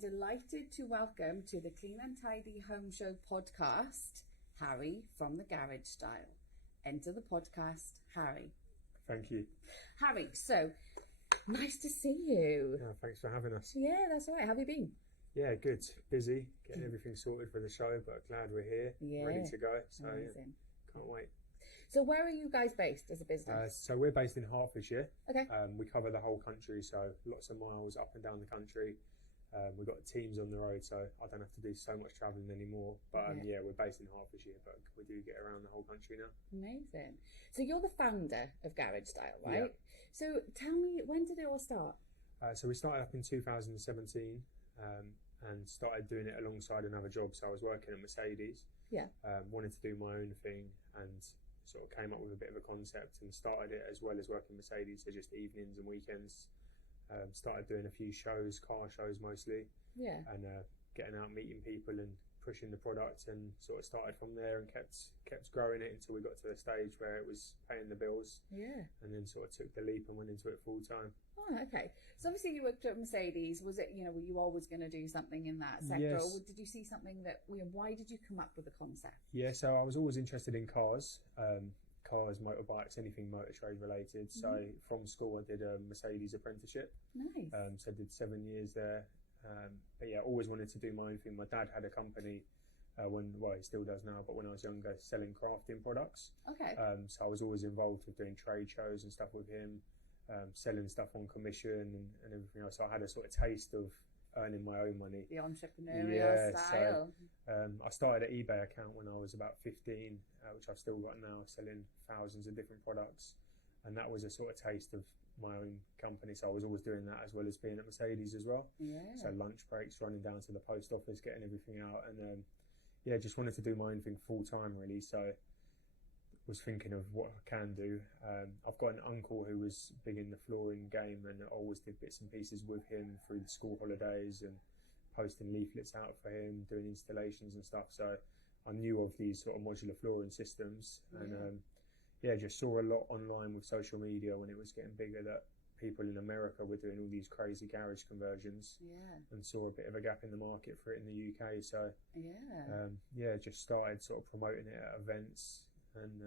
delighted to welcome to the Clean and Tidy Home Show podcast, Harry from the Garage Style. Enter the podcast, Harry. Thank you. Harry, so nice to see you. Yeah, thanks for having us. Yeah, that's all right. How have you been? Yeah, good. Busy, getting everything sorted for the show, but glad we're here, ready to go. So amazing. Can't wait. So where are you guys based as a business? So we're based in Hertfordshire. Okay. We cover the whole country, so lots of miles up and down the country. We've got teams on the road, so I don't have to do so much travelling anymore. But we're based in Hertfordshire, but we do get around the whole country now. Amazing. So you're the founder of Garage Style, right? Yeah. So tell me, when did it all start? So we started up in 2017 and started doing it alongside another job. So I was working at Mercedes. Yeah. Wanted to do my own thing and sort of came up with a bit of a concept and started it as well as working Mercedes, so just evenings and weekends. Started doing a few shows, car shows mostly, and getting out, meeting people and pushing the product, and sort of started from there and kept growing it until we got to a stage where it was paying the bills. Yeah. And then sort of took the leap and went into it full time. Oh, okay. So obviously you worked at Mercedes. Was it, were you always going to do something in that sector? Yes. Or did you see something that, why did you come up with the concept? Yeah, so I was always interested in cars. Cars, motorbikes, anything motor trade related. So from school I did a Mercedes apprenticeship. Nice. So I did 7 years there. But yeah, always wanted to do my own thing. My dad had a company he still does now, but when I was younger, selling crafting products. Okay. So I was always involved with doing trade shows and stuff with him, selling stuff on commission and everything else. So I had a sort of taste of earning my own money. The entrepreneurial style. So, I started an eBay account when I was about 15, which I've still got now, selling thousands of different products. And that was a sort of taste of my own company. So I was always doing that as well as being at Mercedes as well. Yeah. So lunch breaks, running down to the post office, getting everything out. And just wanted to do my own thing full time really. So was thinking of what I can do. I've got an uncle who was big in the flooring game, and I always did bits and pieces with him through the school holidays and posting leaflets out for him, doing installations and stuff. So I knew of these sort of modular flooring systems, and just saw a lot online with social media when it was getting bigger that people in America were doing all these crazy garage conversions, and saw a bit of a gap in the market for it in the UK. So just started sort of promoting it at events and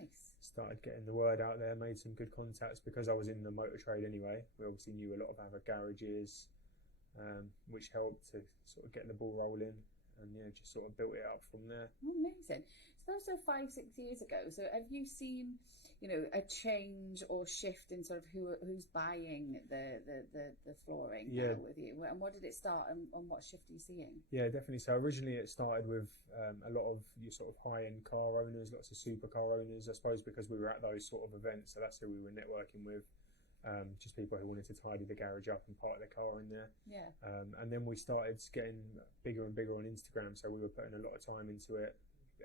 nice. Started getting the word out there, made some good contacts because I was in the motor trade anyway. We obviously knew a lot of other garages, which helped to sort of get the ball rolling, and just sort of built it up from there. Oh, amazing. So that was 5-6 years ago. So have you seen, a change or shift in sort of who's buying the flooring now with you? And what did it start and what shift are you seeing? Yeah, definitely. So originally it started with a lot of your sort of high-end car owners, lots of supercar owners, I suppose, because we were at those sort of events. So that's who we were networking with. Just people who wanted to tidy the garage up and park their car in there. Yeah. And then we started getting bigger and bigger on Instagram. So we were putting a lot of time into it,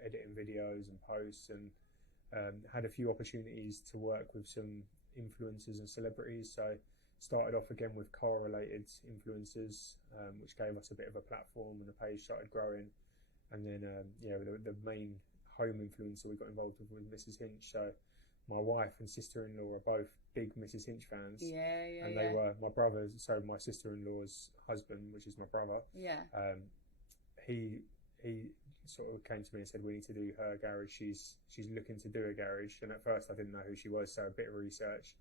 editing videos and posts, and had a few opportunities to work with some influencers and celebrities. So started off again with car related influencers, which gave us a bit of a platform, and the page started growing. And then the main home influencer we got involved with was Mrs Hinch. So my wife and sister-in-law are both big Mrs Hinch fans. And they were my brother's, so my sister-in-law's husband, which is my brother. Yeah. He sort of came to me and said, we need to do her garage. She's looking to do a garage. And at first I didn't know who she was, so a bit of research.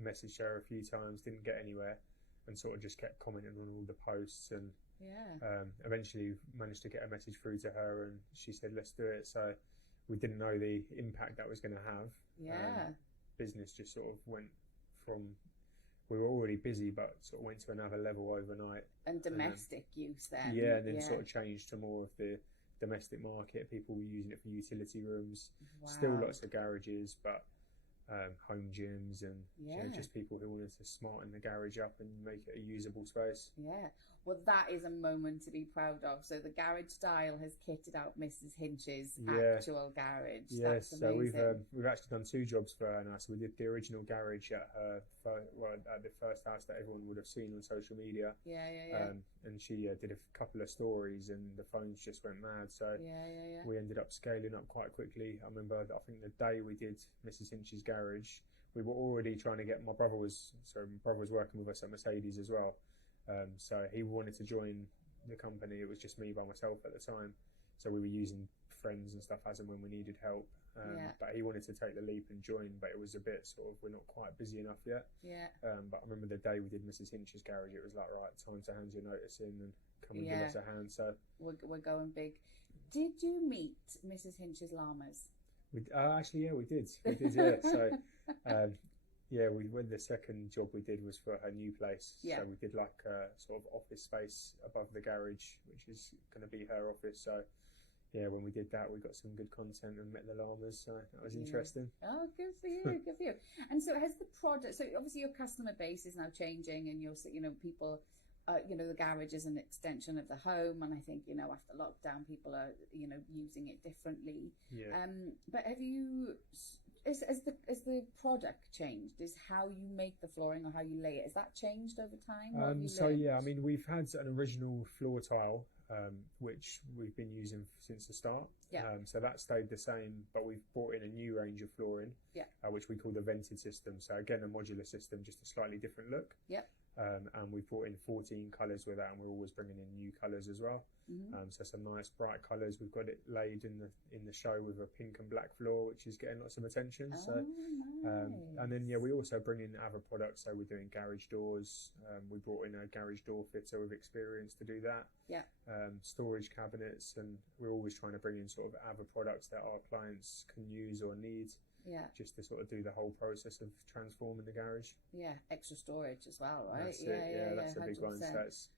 Messaged her a few times, didn't get anywhere, and sort of just kept commenting on all the posts, and eventually managed to get a message through to her, and she said, let's do it. So we didn't know the impact that was going to have. Business just sort of went from, we were already busy, but sort of went to another level overnight. And domestic use then. And then sort of changed to more of the domestic market. People were using it for utility rooms. Wow. Still lots of garages, but home gyms and just people who wanted to smarten the garage up and make it a usable space. Well, that is a moment to be proud of. So the Garage Style has kitted out Mrs Hinch's actual garage. Yes, That's so amazing. we've actually done 2 jobs for her now. So we did the original garage at her at the first house that everyone would have seen on social media. And she did a couple of stories, and the phones just went mad. So we ended up scaling up quite quickly. I remember, I think the day we did Mrs Hinch's garage, we were already trying to get, my brother was working with us at Mercedes as well. So he wanted to join the company. It was just me by myself at the time, so we were using friends and stuff as and when we needed help. But he wanted to take the leap and join, but it was a bit sort of, we're not quite busy enough yet. But I remember the day we did Mrs Hinch's garage, it was like, right, time to hand your notice in and come and give us a hand. So we're going big. Did you meet Mrs Hinch's llamas? Actually, yeah, we did. Yeah. So the second job we did was for her new place. So we did like a sort of office space above the garage, which is going to be her office. So yeah, when we did that, we got some good content and met the llamas. So that was interesting. Oh, good for you, good for you. And so has the product? So obviously your customer base is now changing, and you'll see, people. The garage is an extension of the home, and I think after lockdown, people are using it differently. But have you? Has the product changed? Is how you make the flooring or how you lay it? Has that changed over time? I mean, we've had an original floor tile, which we've been using since the start. So that stayed the same, but we've brought in a new range of flooring, which we call the vented system. So again, a modular system, just a slightly different look. And we've brought in 14 colours with that, and we're always bringing in new colours as well. So some nice bright colours. We've got it laid in the show with a pink and black floor, which is getting lots of attention. Nice. And then we also bring in other products. So we're doing garage doors. We brought in a garage door fitter with experience to do that. Storage cabinets, and we're always trying to bring in sort of other products that our clients can use or need. Just to sort of do the whole process of transforming the garage. Extra storage as well, right? That's it. That's a big one. So that's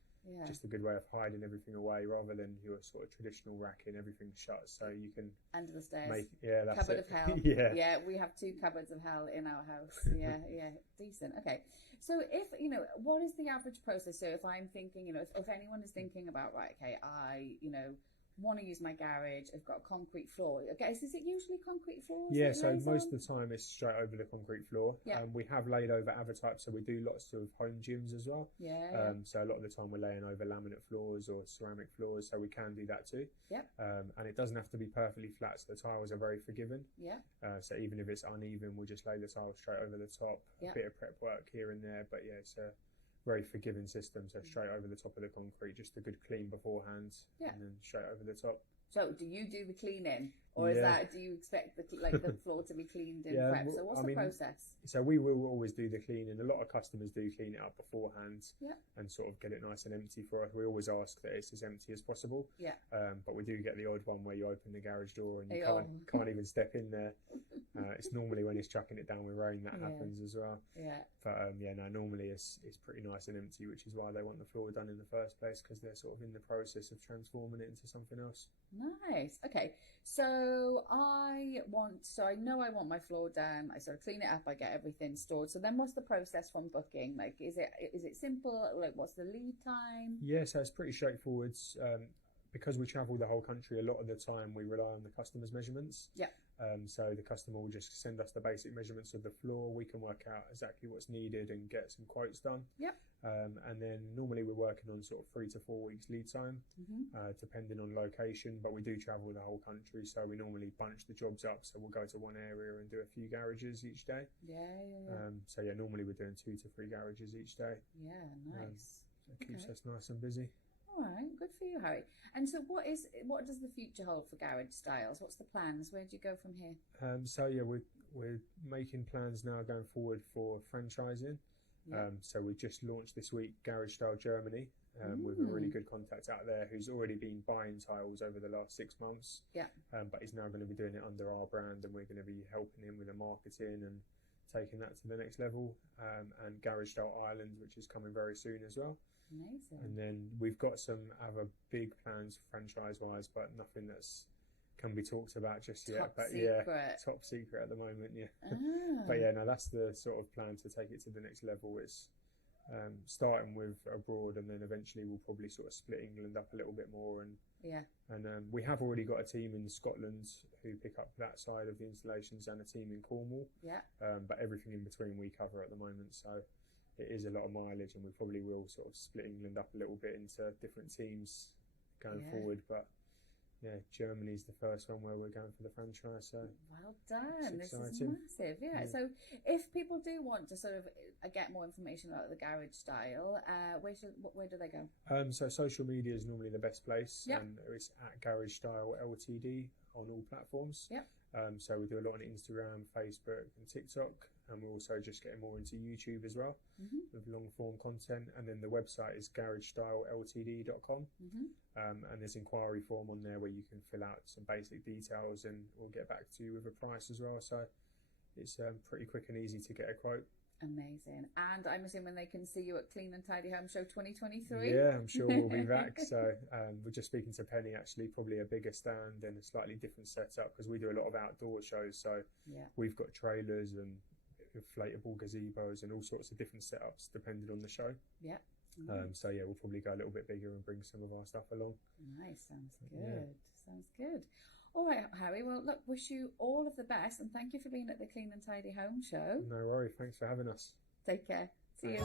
just a good way of hiding everything away, rather than your sort of traditional racking everything shut, so you can under the stairs. That's cupboard it. of hell. Yeah, we have 2 cupboards of hell in our house. Decent. Okay, so if what is the average process? So if I'm thinking, if anyone is thinking about, right, okay, I want to use my garage, I've got a concrete floor. Okay, is it usually concrete floors? So most of the time it's straight over the concrete floor. We have laid over other types, so we do lots of home gyms as well. So a lot of the time we're laying over laminate floors or ceramic floors, so we can do that too. And it doesn't have to be perfectly flat, so the tiles are very forgiving. So even if it's uneven, we'll just lay the tiles straight over the top. A bit of prep work here and there, but it's a very forgiving system, so straight over the top of the concrete, just a good clean beforehand, and then straight over the top. So do you do the cleaning, or is that, do you expect the floor to be cleaned in prep? So what's the process? So we will always do the cleaning. A lot of customers do clean it up beforehand and sort of get it nice and empty for us. We always ask that it's as empty as possible. But we do get the odd one where you open the garage door and you can't even step in there. It's normally when it's chucking it down with rain that happens as well. But normally it's pretty nice and empty, which is why they want the floor done in the first place, because they're sort of in the process of transforming it into something else. Nice. Okay, so I know I want my floor done. I sort of clean it up, I get everything stored. So then what's the process from booking? Like, is it simple? Like, what's the lead time? So it's pretty straightforward. Because we travel the whole country, a lot of the time we rely on the customer's measurements. So the customer will just send us the basic measurements of the floor. We can work out exactly what's needed and get some quotes done. And then normally we're working on sort of 3 to 4 weeks lead time, depending on location. But we do travel the whole country, so we normally bunch the jobs up. So we'll go to one area and do a few garages each day. So normally we're doing 2 to 3 garages each day. Nice. So it keeps us nice and busy. All right, good for you, Harry. And so what does the future hold for Garage Styles? What's the plans? Where do you go from here? We're making plans now going forward for franchising. So we just launched this week Garage Style Germany, with a really good contact out there who's already been buying tiles over the last 6 months. But he's now going to be doing it under our brand, and we're going to be helping him with the marketing and taking that to the next level. And Garage Style Ireland, which is coming very soon as well. Amazing. And then we've got some other big plans franchise-wise, but nothing that's can be talked about just yet. Top secret. Top secret at the moment. Ah. But that's the sort of plan to take it to the next level. It's starting with abroad, and then eventually we'll probably sort of split England up a little bit more. And we have already got a team in Scotland who pick up that side of the installations, and a team in Cornwall. But everything in between we cover at the moment. So it is a lot of mileage, and we probably will sort of split England up a little bit into different teams going forward. But Germany's the first one where we're going for the franchise. So well done. This is massive. Yeah. So if people do want to sort of get more information about the garage style, where do they go? So social media is normally the best place. Yep. It's at Garage Style Ltd on all platforms. Yep. So we do a lot on Instagram, Facebook and TikTok, and we're also just getting more into YouTube as well with long form content. And then the website is garagestyleltd.com. And there's inquiry form on there where you can fill out some basic details, and we'll get back to you with a price as well. So it's pretty quick and easy to get a quote. Amazing. And I'm assuming they can see you at Clean and Tidy Home Show 2023? Yeah, I'm sure we'll be back. So we're just speaking to Penny, actually, probably a bigger stand and a slightly different setup, because we do a lot of outdoor shows. So we've got trailers and inflatable gazebos and all sorts of different setups depending on the show. Yeah. So we'll probably go a little bit bigger and bring some of our stuff along. Nice. Sounds good. Sounds good. All right, Harry. Well, look, wish you all of the best, and thank you for being at the Clean and Tidy Home Show. No worries. Thanks for having us. Take care. See you.